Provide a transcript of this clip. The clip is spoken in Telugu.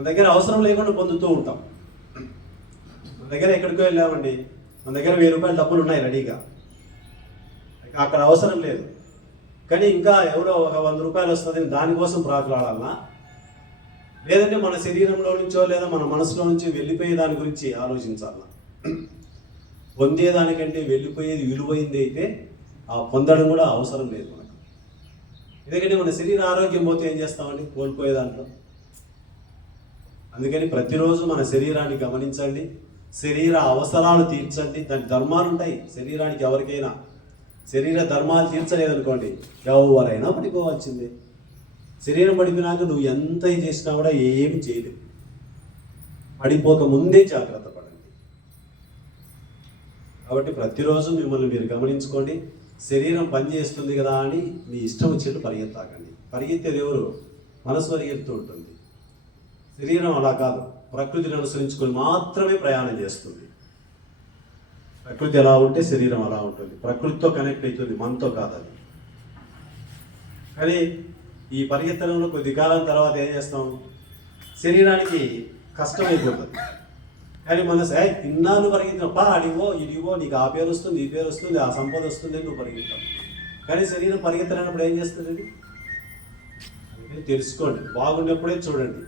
మన దగ్గర అవసరం లేకుండా పొందుతూ ఉంటాం. మన దగ్గర ఎక్కడికో వెళ్ళామండి, మన దగ్గర 1000 రూపాయల డబ్బులు ఉన్నాయి రెడీగా, అక్కడ అవసరం లేదు, కానీ ఇంకా ఎవరో ఒక 100 రూపాయలు వస్తుంది దానికోసం ప్రాకులాడాలన్నా, లేదంటే మన శరీరంలో నుంచో లేదా మన మనసులో నుంచి వెళ్ళిపోయే దాని గురించి ఆలోచించాలన్నా. పొందేదానికంటే వెళ్ళిపోయేది విలువైంది అయితే ఆ పొందడం కూడా అవసరం లేదు మనకు. ఎందుకంటే మన శరీర ఆరోగ్యం పోతే ఏం చేస్తామండి, కోల్పోయే దాంట్లో. అందుకని ప్రతిరోజు మన శరీరాన్ని గమనించండి, శరీర అవసరాలు తీర్చండి. దాని ధర్మాలు ఉంటాయి శరీరానికి. ఎవరికైనా శరీర ధర్మాలు తీర్చలేదనుకోండి ఎవరైనా పడిపోవాల్సిందే. శరీరం పడిపోయినాక నువ్వు ఎంత చేసినా కూడా ఏమి చేయలేవు. పడిపోక ముందే జాగ్రత్త పడండి. కాబట్టి ప్రతిరోజు మిమ్మల్ని మీరు గమనించుకోండి. శరీరం పనిచేస్తుంది కదా అని మీ ఇష్టం వచ్చినట్టు పరిగెత్తాకండి. పరిగెత్తేది ఎవరు? మనసు పరిగెత్తు ఉంటుంది. శరీరం అలా కాదు, ప్రకృతిని అనుసరించుకొని మాత్రమే ప్రయాణం చేస్తుంది. ప్రకృతి ఎలా ఉంటే శరీరం అలా ఉంటుంది. ప్రకృతితో కనెక్ట్ అవుతుంది, మనతో కాదు అది. కానీ ఈ పరిగెత్తడంలో కొద్ది కాలం తర్వాత ఏం చేస్తాం, శరీరానికి కష్టమైపోతుంది. కానీ మనసు ఇన్నాళ్ళు పరిగెత్తినప్పా అడివో ఇడివో నీకు ఆ పేరు వస్తుంది, ఈ పేరు వస్తుంది, ఆ సంపద వస్తుంది అని నువ్వు పరిగెత్తావు. కానీ శరీరం పరిగెత్తనప్పుడు ఏం చేస్తుంది? తెలుసుకోండి, బాగున్నప్పుడే చూడండి.